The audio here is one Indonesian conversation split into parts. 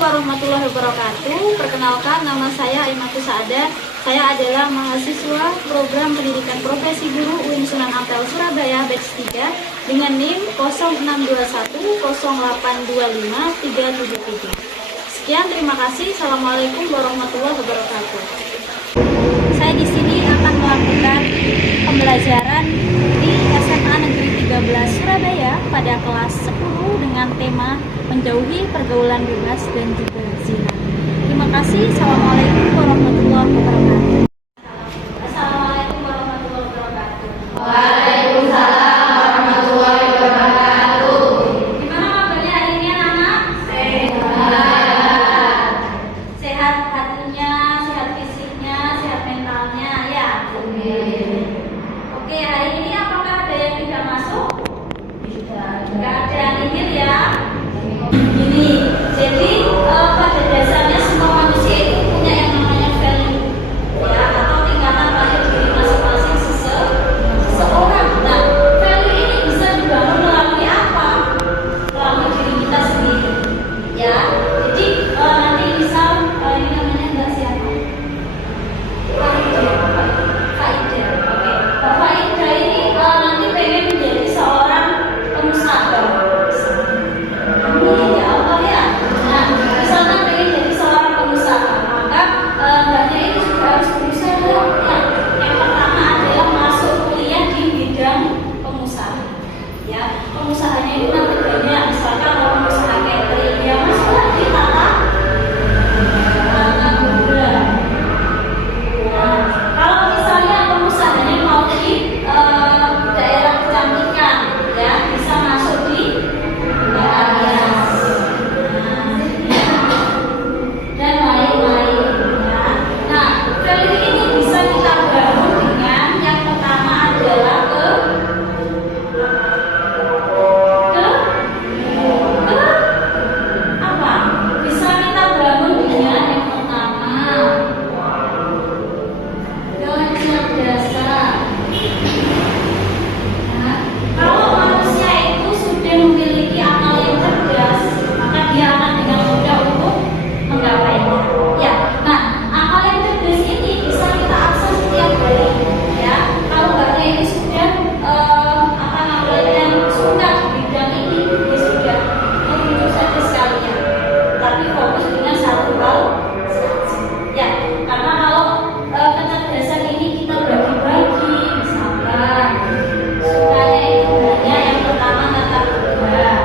warahmatullahi wabarakatuh. Perkenalkan, nama saya Aimatus Saada. Saya adalah mahasiswa program pendidikan profesi guru UIN Sunan Ampel Surabaya batch 3 dengan NIM 06210825 373. Sekian, terima kasih. Assalamualaikum warahmatullahi wabarakatuh. Saya di sini akan melakukan pembelajaran di SMA Negeri 13 Surabaya pada kelas 10 dengan tema menjauhi pergaulan bebas dan juga zina. Terima kasih. Assalamualaikum warahmatullahi wabarakatuh. Assalamualaikum warahmatullahi wabarakatuh. Waalaikumsalam warahmatullahi wabarakatuh. Gimana kabarnya hari ini anak-anak? Sehat. Sehat hatinya, sehat fisiknya, sehat mentalnya, ya. Oke, hari ini apakah ada yang tidak masuk? Tidak ada yang nihil ya. Gini, jadi pada dasarnya semua manusia itu punya yang namanya value, ya, atau tingkatan pada diri masing-masing seseorang. Nah, value ini bisa dibangun melalui apa? Melalui diri kita sendiri, ya. Jadi nanti misal ini namanya enggak siapa? Faidah. Oke. Faidah ini nanti pengen menjadi seorang pengusaha. Amin ya Allah ya. Nah, misalnya pengen jadi seorang pengusaha, maka mbaknya ini juga harus berusaha ya. Yang pertama adalah masuk kuliah di bidang pengusaha. Ya, pengusahanya itu nanti banyak. Misalkan kalau pengusaha catering, ya masuklah di tata boga. Nah, kalau misalnya pengusahanya mau di daerah kecantikan, ya bisa masuk di Hias dan lain-lain. Ya. Nah, value ini bisa kita bangun dengan yang pertama adalah ke apa? Bisa kita bangun dengan yang pertama kecerdasan. Nah, kalau manusia itu sudah memiliki akal yang cerdas, maka dia akan dengan mudah untuk menggapainya. Ya, nah akal yang cerdas ini bisa kita akses setiap hari. Ya, kalau mbaknya ini sudah apa namanya suka di bidang ini, dia sudah menuju saja sekalian, tapi fokus dengan satu hal saja. Ya, karena kalau kecerdasan ini kita bagi-bagi, misalkan sukanya itu banyak, yang pertama tata boga, yang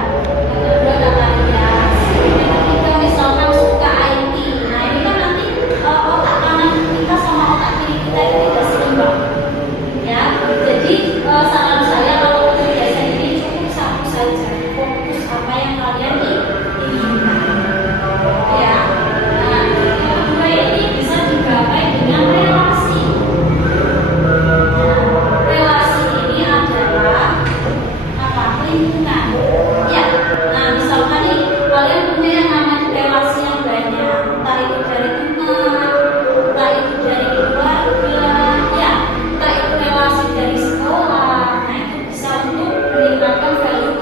kedua tata rias, yang ketiga misalkan suka IT. Nah ini kan nanti otak kanan kita sama otak kiri kita itu tidak seimbang, ya. Jadi saran saya kalau kecerdasan ini cukup satu saja, fokus apa yang kalian inginkan, ya. Nah yang kedua ini bisa digapai dengan relasi. Relasi ini adalah apa? Lingkungan. Ya. Nah, misalkan nih kalian punya yang namanya relasi yang banyak, entah itu dari teman, entah itu dari keluarga, ya, entah itu relasi dari sekolah. Nah, itu bisa untuk meningkatkan value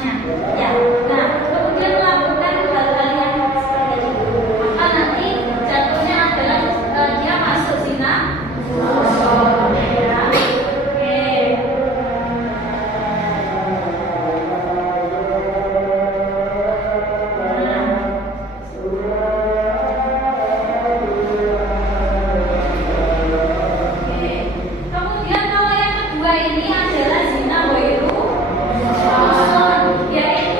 semuanya. Ya. Nah, kemudian melakukan hal-hal yang seperti itu, maka nanti jatuhnya adalah dia masuk zina. Ya. Oke. Oke. Kemudian kalau yang kedua ini adalah zina ghairu muhsan, yaitu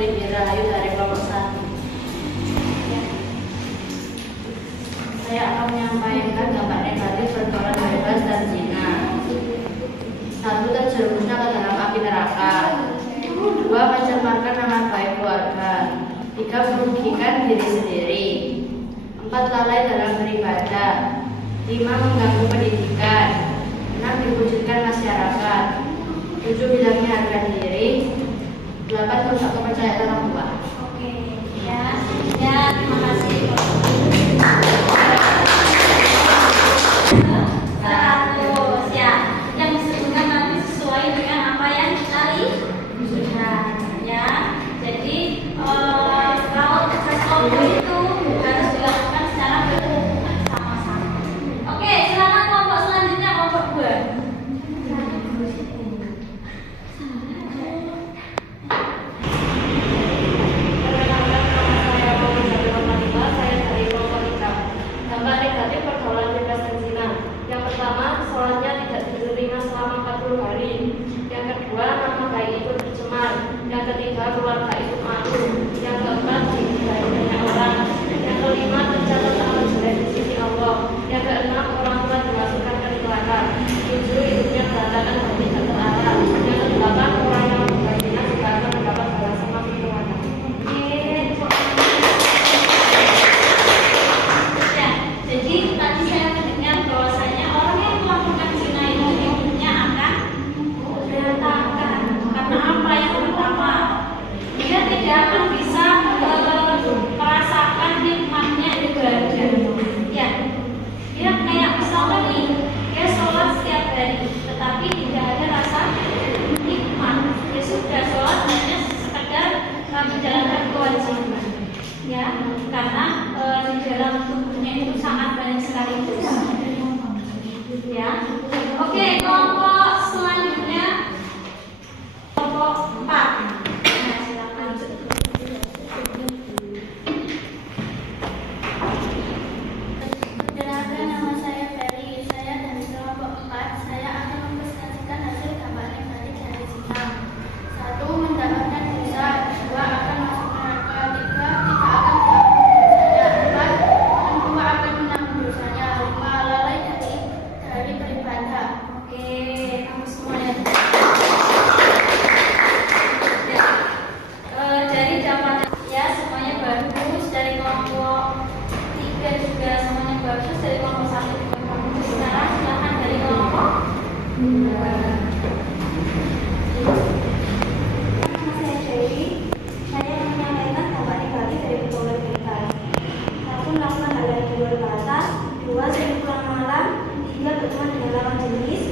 Dirayu dari kelompok 1. Saya akan menyampaikan dampak negatif pergaulan bebas dan zina. 1. Terjerumusnya ke dalam api neraka. 2. Mencemarkan nama baik keluarga. 3. Merugikan diri sendiri. 4. Lalai dalam beribadah. 5. Mengganggu pendidikan. 6. Diwujudkan masyarakat. 7. Hilangnya harga diri. 8. Merusak kepercayaan orang tua. Oke, ya, terima kasih. Terus ya, yang disebutkan nanti sesuai dengan apa yang kita lihat, ya. Jadi kalau sesuatu itu harus dilakukan secara bersama-sama. Oke, silakan kelompok selanjutnya, kelompok 2. Dampak negatif pergaulan bebas dan zina. Yang pertama, sholatnya tidak diterima selama 40 hari. Yang kedua, nama baik itu tercemar. Yang ketiga, keluarga itu malu. Yang keempat, dihidupi banyak orang. Yang kelima, tercatat amal jelek di sisi Allah. Yang keenam, orang tua dimasukkan ke neraka. 7. Hidupnya berantakan dan tidak terarah. Yang kedelapan, orang yang berbuat zina juga akan mendapat balasan masuk neraka. Jadi tadi saya mendengar bahwasanya orang yang melakukan zina itu hidupnya akan berantakan. Karena apa? Yang pertama, dia tidak akan bisa merasakan nikmatnya ibadah. Ya, dia kayak misalkan nih, dia sholat setiap hari, tetapi tidak ada rasa nikmat. Dia sudah sholat hanya sekedar menjalankan kewajiban. Ya, karena di dalam tubuhnya itu sangat banyak sekali dosa. Ya, oke, kelompok selanjutnya kelompok 4. Nah, silakan. Perkenalkan, nama saya Ferry. Saya dari kelompok 4. Saya akan mempresentasikan hasil dampak negatif dari zina. 1. Mendapatkan dosa. 2. Akan masuk neraka. 3. Tidak akan diampuni dosanya. 4. Orang tua akan menanggung dosanya. 5. Lalai dari beribadah. Oke, kamu semuanya. Dari dampak ya semuanya bagus, dari kelompok 3 juga semuanya bagus, dari kelompok 1 juga bagus. Sekarang silakan dari kelompok 2. Nama saya Dewi. Saya menyampaikan dampak negatif dari pergaulan bebas. 1. Melakukan hal yang di luar batas. 2. Sering pulang malam. 3. Berteman dengan lawan jenis.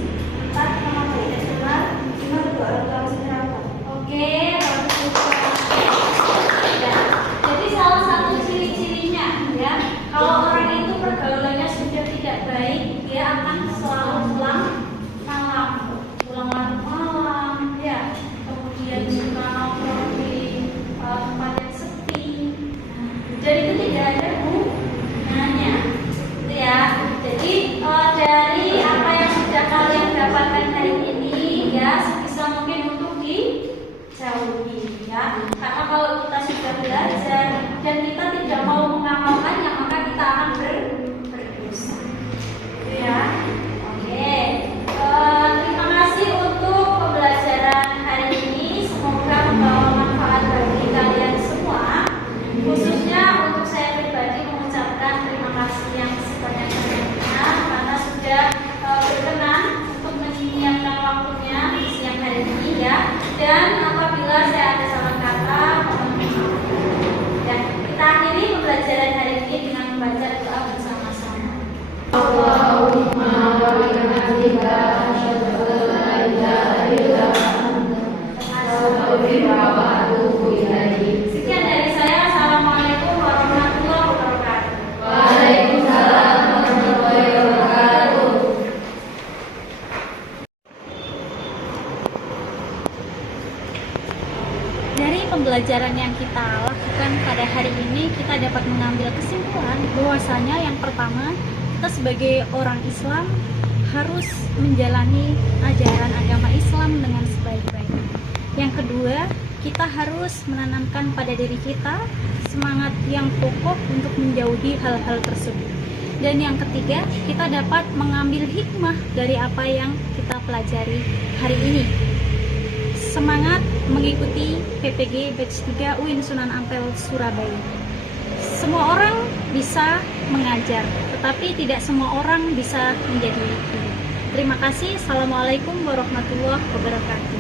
4. Nama baik tercemar. 5. Kedua orang tua masuk neraka. Oke, bagus juga. Ya, jadi salah satu ciri-cirinya ya, kalau orang itu pergaulannya sudah tidak baik, dia akan selalu pulang malam, ya. Kemudian juga nongkrong di tempat yang sepi. Jadi itu tidak ada gunanya, gitu ya. Jadi dari apa yang sudah kalian dapatkan hari ini, ya sebisa mungkin untuk dijauhi, ya. Karena kalau kita sudah belajar dan kita tidak mau mengamalkannya, maka kita akan berdosa, gitu ya. Oke, terima kasih untuk pembelajaran hari ini. Semoga membawa manfaat bagi kalian semua. Khususnya untuk saya pribadi mengucapkan terima kasih yang sebanyak-banyaknya karena sudah berkenan untuk menyiapkan waktunya di siang hari ini, ya. Dan apabila saya ada salah kata, mohon maaf. Dan kita akhiri pembelajaran hari ini dengan membaca doa bersama-sama. Allahumma wa bihamdika asyhadu an la ilaha illa anta astaghfiruka wa atubu ilaik. Sekian dari saya. Assalamualaikum warahmatullahi wabarakatuh. Waalaikumsalam warahmatullahi wabarakatuh. Dari pembelajaran yang kita lakukan pada hari ini, kita dapat mengambil kesimpulan bahwasanya yang pertama, kita sebagai orang Islam harus menjalani ajaran agama Islam dengan sebaik-baiknya. Yang kedua, kita harus menanamkan pada diri kita semangat yang kokoh untuk menjauhi hal-hal tersebut. Dan yang ketiga, kita dapat mengambil hikmah dari apa yang kita pelajari hari ini. Semangat mengikuti PPG Batch 3 UIN Sunan Ampel Surabaya. Semua orang bisa mengajar, tetapi tidak semua orang bisa menjadi guru. Terima kasih. Assalamualaikum warahmatullahi wabarakatuh.